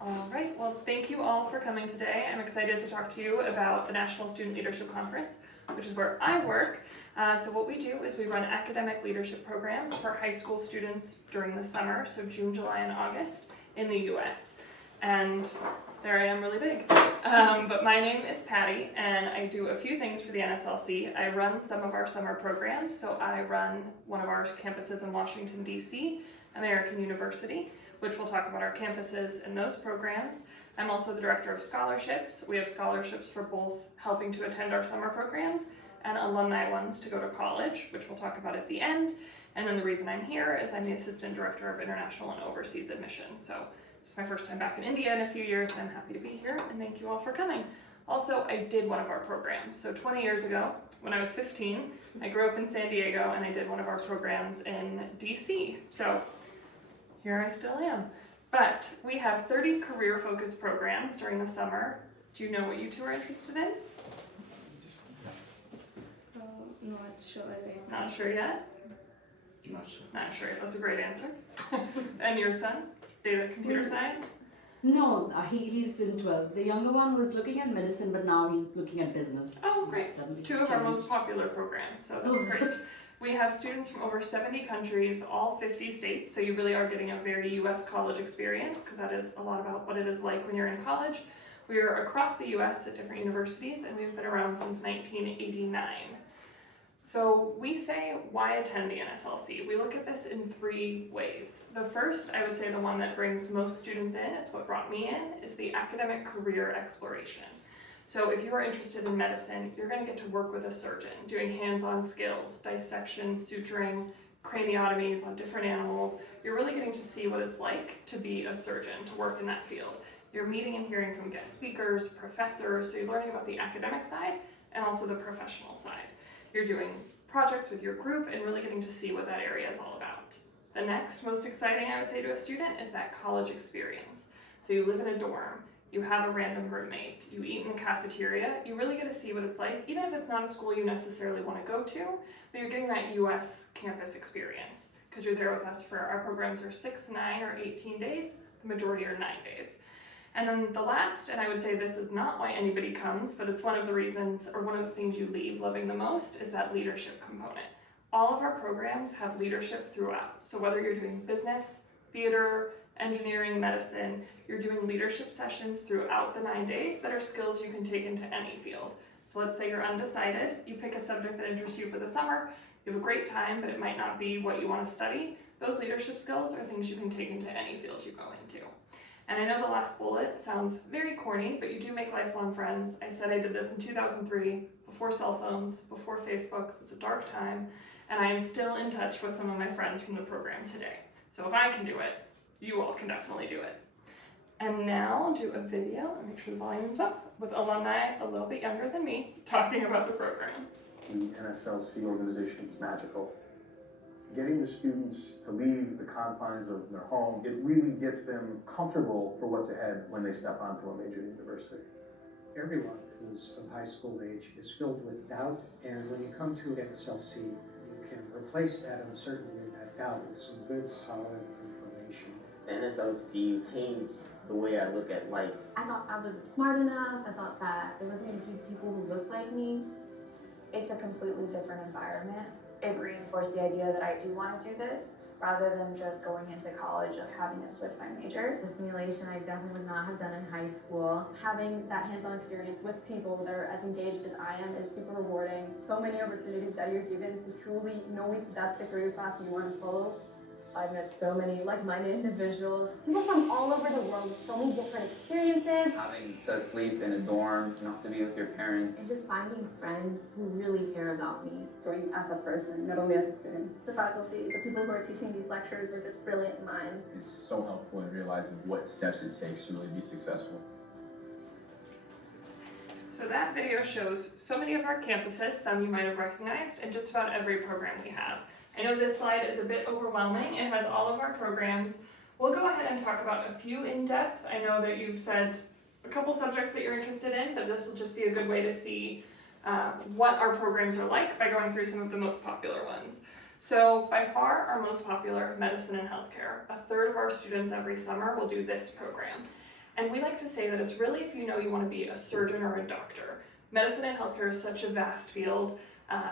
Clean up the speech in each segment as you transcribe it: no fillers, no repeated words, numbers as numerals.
All right, well, thank you all for coming today. I'm excited to talk to you about the National Student Leadership Conference, which is where I work. So what we do is we run academic leadership programs for high school students during the summer, so June, July, and August in the US. And there I am really big. But my name is Patty, and I do a few things for the NSLC. I run some of our summer programs, so I run one of our campuses in Washington, D.C., American University, which we'll talk about our campuses and those programs. I'm also the director of scholarships. We have scholarships for both helping to attend our summer programs and alumni ones to go to college, which we'll talk about at the end. And then the reason I'm here is I'm the assistant director of international and overseas admissions. So this is my first time back in India in a few years, and I'm happy to be here, and thank you all for coming. Also, I did one of our programs. So 20 years ago, when I was 15, I grew up in San Diego, and I did one of our programs in DC. So here I still am. But we have 30 career-focused programs during the summer. Do you know what you two are interested in? Not sure. Not sure yet? Not sure. Not sure. That's a great answer. And your son? Data computer science? No, he's in 12. The younger one was looking at medicine, but now he's looking at business. Oh, great. Two of our most popular programs, so that's great. We have students from over 70 countries, all 50 states, so you really are getting a very US college experience, because that is a lot about what it is like when you're in college. We are across the US at different universities, and we've been around since 1989. So we say, why attend the NSLC? We look at this in three ways. The first, I would say the one that brings most students in, it's what brought me in, is the academic career exploration. So if you are interested in medicine, you're going to get to work with a surgeon, doing hands-on skills, dissection, suturing, craniotomies on different animals. You're really getting to see what it's like to be a surgeon, to work in that field. You're meeting and hearing from guest speakers, professors, so you're learning about the academic side and also the professional side. You're doing projects with your group and really getting to see what that area is all about. The next most exciting, I would say, to a student is that college experience. So you live in a dorm, you have a random roommate, you eat in the cafeteria, you really get to see what it's like, even if it's not a school you necessarily want to go to, but you're getting that US campus experience, because you're there with us for our programs are 6, 9, or 18 days, the majority are 9 days. And then the last, and I would say this is not why anybody comes, but it's one of the reasons, or one of the things you leave loving the most, is that leadership component. All of our programs have leadership throughout. So whether you're doing business, theater, engineering, medicine, you're doing leadership sessions throughout the 9 days that are skills you can take into any field. So let's say you're undecided, you pick a subject that interests you for the summer, you have a great time, but it might not be what you want to study. Those leadership skills are things you can take into any field you go into. And I know the last bullet sounds very corny, but you do make lifelong friends. I said I did this in 2003, before cell phones, before Facebook. It was a dark time, and I am still in touch with some of my friends from the program today. So if I can do it, you all can definitely do it. And now I'll do a video, and make sure the volume's up, with alumni a little bit younger than me, talking about the program. The NSLC organization is magical. Getting the students to leave the confines of their home, it really gets them comfortable for what's ahead when they step onto a major university. Everyone who's of high school age is filled with doubt, and when you come to NSLC, you can replace that uncertainty and that doubt with some good, solid information. NSLC changed the way I look at life. I thought I wasn't smart enough. I thought that there wasn't going to be people who looked like me. It's a completely different environment. It reinforced the idea that I do want to do this, rather than just going into college of having to switch my major. The simulation I definitely would not have done in high school. Having that hands-on experience with people that are as engaged as I am is super rewarding. So many opportunities that you're given to truly know if that's the career path you want to follow. I've met so many like-minded individuals, people from all over the world with so many different experiences. Having to sleep in a dorm, not to be with your parents. And just finding friends who really care about me. Growing as a person, not only as a student. The faculty, the people who are teaching these lectures are just brilliant minds. It's so helpful in realizing what steps it takes to really be successful. So that video shows so many of our campuses, some you might have recognized, and just about every program we have. I know this slide is a bit overwhelming. It has all of our programs. We'll go ahead and talk about a few in depth. I know that you've said a couple subjects that you're interested in, but this will just be a good way to see what our programs are like by going through some of the most popular ones. So by far our most popular, medicine and healthcare. A third of our students every summer will do this program. And we like to say that it's really if you know you want to be a surgeon or a doctor. Medicine and healthcare is such a vast field,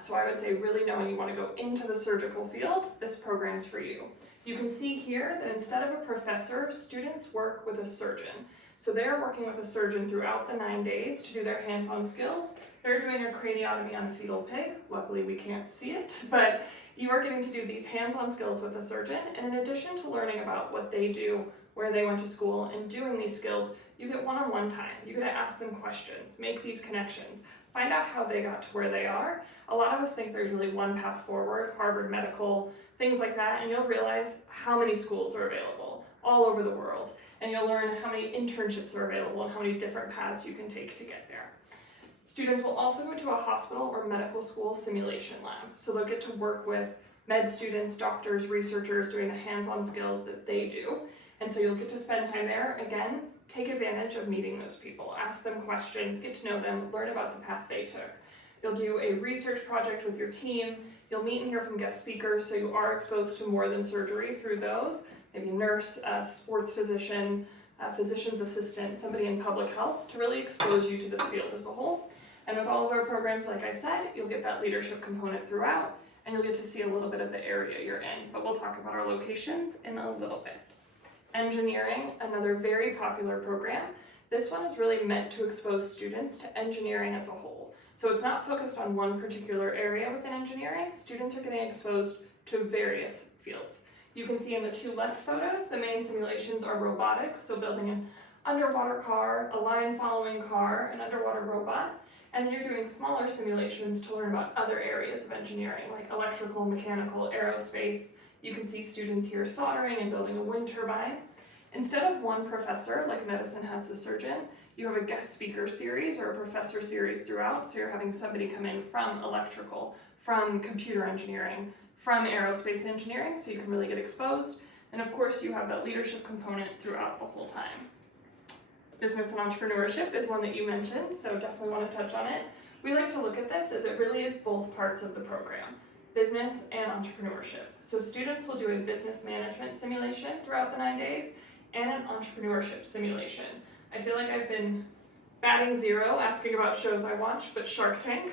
so I would say really knowing you want to go into the surgical field, this program's for you. You can see here that instead of a professor, students work with a surgeon. So they're working with a surgeon throughout the 9 days to do their hands-on skills. They're doing a craniotomy on a fetal pig. Luckily we can't see it, but you are getting to do these hands-on skills with a surgeon, and in addition to learning about what they do, where they went to school, and doing these skills, you get one-on-one time. You get to ask them questions, make these connections, find out how they got to where they are. A lot of us think there's really one path forward, Harvard Medical, things like that, and you'll realize how many schools are available all over the world, and you'll learn how many internships are available and how many different paths you can take to get there. Students will also go to a hospital or medical school simulation lab, so they'll get to work with med students, doctors, researchers doing the hands-on skills that they do, and so you'll get to spend time there. Again, take advantage of meeting those people, ask them questions, get to know them, learn about the path they took. You'll do a research project with your team, you'll meet and hear from guest speakers, so you are exposed to more than surgery through those, maybe a nurse, a sports physician, a physician's assistant, somebody in public health, to really expose you to this field as a whole. And with all of our programs, like I said, you'll get that leadership component throughout, and you'll get to see a little bit of the area you're in, but we'll talk about our locations in a little bit. Engineering, another very popular program. This one is really meant to expose students to engineering as a whole. So it's not focused on one particular area within engineering. Students are getting exposed to various fields. You can see in the two left photos, the main simulations are robotics, so building an underwater car, a line following car, an underwater robot. And then you're doing smaller simulations to learn about other areas of engineering, like electrical, mechanical, aerospace. You can see students here soldering and building a wind turbine. Instead of one professor, like medicine has the surgeon, you have a guest speaker series or a professor series throughout, so you're having somebody come in from electrical, from computer engineering, from aerospace engineering, so you can really get exposed. And of course, you have that leadership component throughout the whole time. Business and entrepreneurship is one that you mentioned, so definitely want to touch on it. We like to look at this as it really is both parts of the program, business and entrepreneurship. So students will do a business management simulation throughout the 9 days and an entrepreneurship simulation. I feel like I've been batting zero asking about shows I watch, but Shark Tank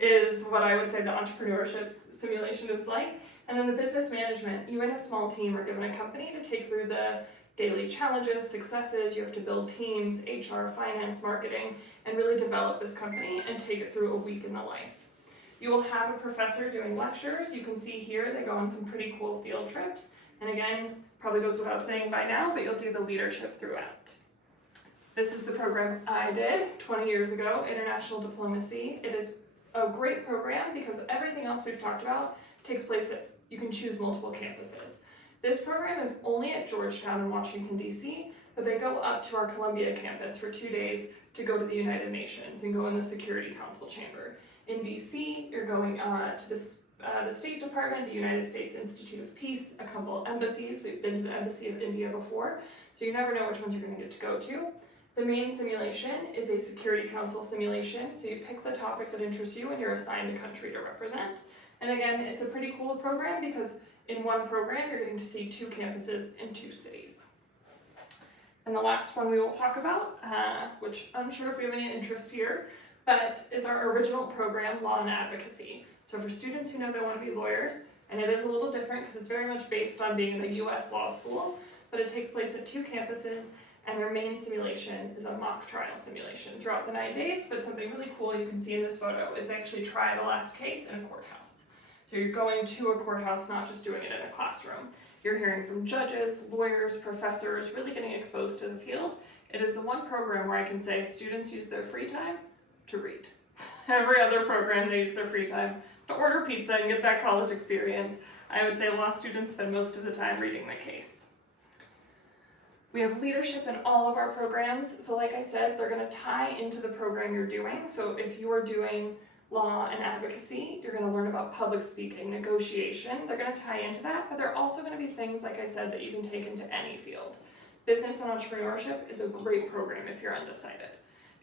is what I would say the entrepreneurship simulation is like. And then the business management, you and a small team are given a company to take through the daily challenges, successes. You have to build teams, HR, finance, marketing, and really develop this company and take it through a week in the life. You will have a professor doing lectures. You can see here they go on some pretty cool field trips. And again, probably goes without saying by now, but you'll do the leadership throughout. This is the program I did 20 years ago, International Diplomacy. It is a great program because everything else we've talked about takes place at, you can choose multiple campuses. This program is only at Georgetown in Washington, D.C., but they go up to our Columbia campus for 2 days to go to the United Nations and go in the Security Council chamber. In D.C., you're going to the State Department, the United States Institute of Peace, a couple embassies. We've been to the Embassy of India before, so you never know which ones you're going to get to go to. The main simulation is a Security Council simulation, so you pick the topic that interests you and you're assigned a country to represent. And again, it's a pretty cool program because in one program, you're getting to see 2 campuses in 2 cities. And the last one we will talk about, which I'm sure if we have any interest here, but is our original program, Law and Advocacy. So for students who know they want to be lawyers, and it is a little different because it's very much based on being in a US law school, but it takes place at 2 campuses, and their main simulation is a mock trial simulation throughout the 9 days, but something really cool you can see in this photo is they actually try the last case in a courthouse. So you're going to a courthouse, not just doing it in a classroom. You're hearing from judges, lawyers, professors, really getting exposed to the field. It is the one program where I can say students use their free time to read. Every other program, they use their free time to order pizza and get that college experience. I would say law students spend most of the time reading the case. We have leadership in all of our programs. So like I said, they're going to tie into the program you're doing. So if you're doing law and advocacy, you're going to learn about public speaking, negotiation. They're going to tie into that, but they're also going to be things, like I said, that you can take into any field. Business and entrepreneurship is a great program if you're undecided.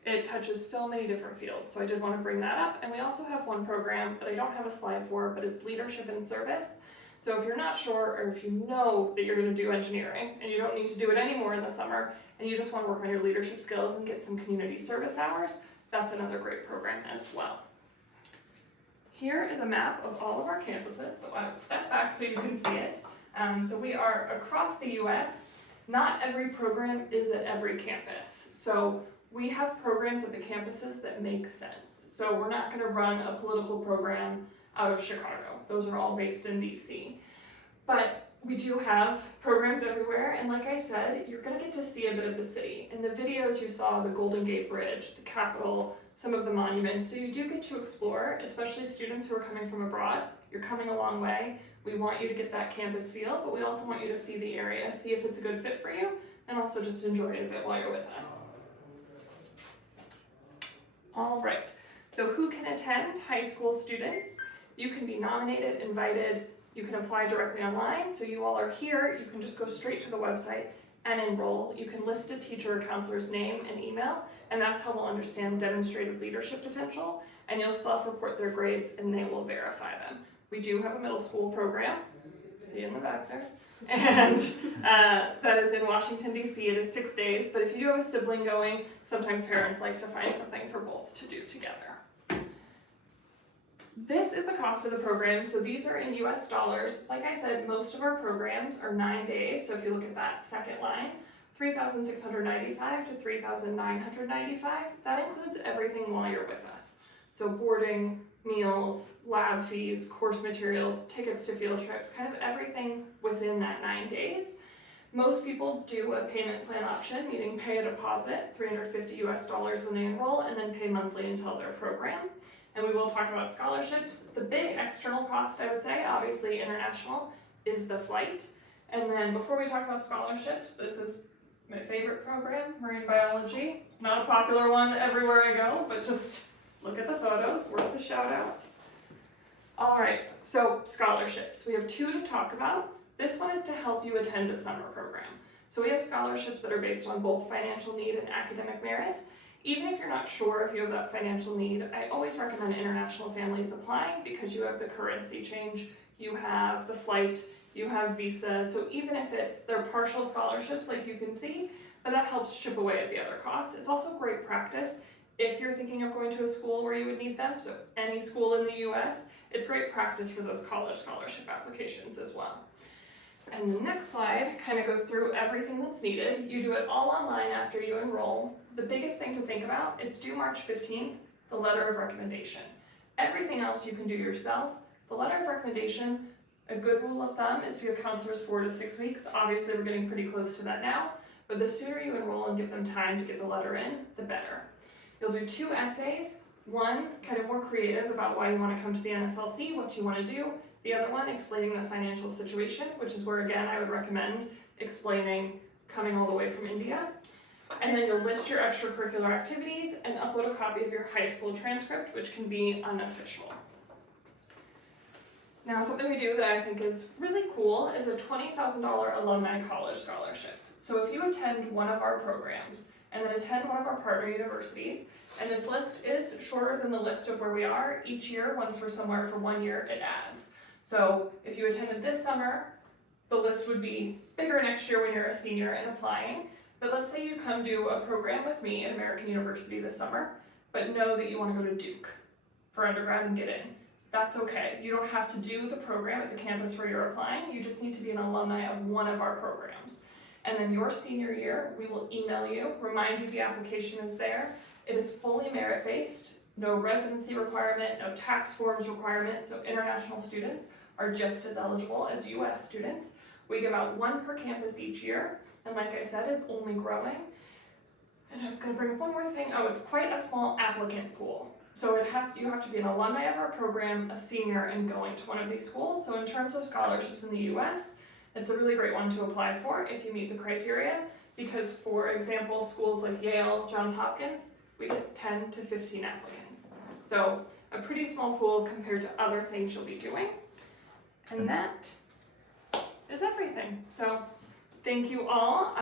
It touches so many different fields, so I did want to bring that up. And we also have one program that I don't have a slide for, but it's leadership and service. So if you're not sure, or if you know that you're going to do engineering and you don't need to do it anymore in the summer, and you just want to work on your leadership skills and get some community service hours, that's another great program as well. Here is a map of all of our campuses, so I will step back so you can see it. So we are across the US. Not every program is at every campus. So we have programs at the campuses that make sense. So we're not going to run a political program out of Chicago. Those are all based in DC. But we do have programs everywhere, and like I said, you're going to get to see a bit of the city. In the videos you saw the Golden Gate Bridge, the Capitol, some of the monuments, so you do get to explore, especially students who are coming from abroad. You're coming a long way. We want you to get that campus feel, but we also want you to see the area, see if it's a good fit for you, and also just enjoy it a bit while you're with us. All right, so who can attend? High school students. You can be nominated, invited, you can apply directly online. So you all are here, you can just go straight to the website and enroll. You can list a teacher or counselor's name and email, and that's how we'll understand demonstrated leadership potential, and you'll self-report their grades and they will verify them. We do have a middle school program, see in the back there, and that is in Washington, DC. It is 6 days, but if you do have a sibling going, sometimes parents like to find something for both to do together. This is the cost of the program, so these are in US dollars. Like I said, most of our programs are 9 days, so if you look at that second line, $3,695 to $3,995. That includes everything while you're with us. So boarding, meals, lab fees, course materials, tickets to field trips, kind of everything within that 9 days. Most people do a payment plan option, meaning pay a deposit, $350 US when they enroll, and then pay monthly until their program. And we will talk about scholarships. The big external cost, I would say, obviously international, is the flight. And then before we talk about scholarships, this is my favorite program, marine biology. Not a popular one everywhere I go, but just look at the photos, worth a shout out. All right, so scholarships. We have two to talk about. This one is to help you attend a summer program. So we have scholarships that are based on both financial need and academic merit. Even if you're not sure if you have that financial need, I always recommend international families applying because you have the currency change, you have the flight, you have visa. So even if they're partial scholarships like you can see, but that helps chip away at the other costs. It's also great practice if you're thinking of going to a school where you would need them, so any school in the US, it's great practice for those college scholarship applications as well. And the next slide kind of goes through everything that's needed. You do it all online after you enroll. The biggest thing to think about, it's due March 15th, the letter of recommendation. Everything else you can do yourself. The letter of recommendation, a good rule of thumb is to give counselors 4 to 6 weeks. Obviously we're getting pretty close to that now, but the sooner you enroll and give them time to get the letter in, the better. You'll do 2 essays, one kind of more creative about why you want to come to the NSLC, what you want to do. The other one explaining the financial situation, which is where again I would recommend explaining coming all the way from India. And then you'll list your extracurricular activities and upload a copy of your high school transcript, which can be unofficial. Now something we do that I think is really cool is a $20,000 alumni college scholarship. So if you attend one of our programs and then attend one of our partner universities, and this list is shorter than the list of where we are, each year, once we're somewhere for 1 year, it adds. So if you attended this summer, the list would be bigger next year when you're a senior and applying. But let's say you come do a program with me at American University this summer, but know that you want to go to Duke for undergrad and get in. That's okay. You don't have to do the program at the campus where you're applying. You just need to be an alumni of one of our programs. And then your senior year, we will email you, remind you the application is there. It is fully merit-based, no residency requirement, no tax forms requirement, so international students are just as eligible as US students. We give out 1 per campus each year, and like I said, it's only growing. And I was going to bring up one more thing. Oh, it's quite a small applicant pool. So you have to be an alumni of our program, a senior, and going to one of these schools. So in terms of scholarships in the US, it's a really great one to apply for if you meet the criteria, because for example, schools like Yale, John Hopkins, we get 10 to 15 applicants. So a pretty small pool compared to other things you'll be doing. And that is everything. So thank you all.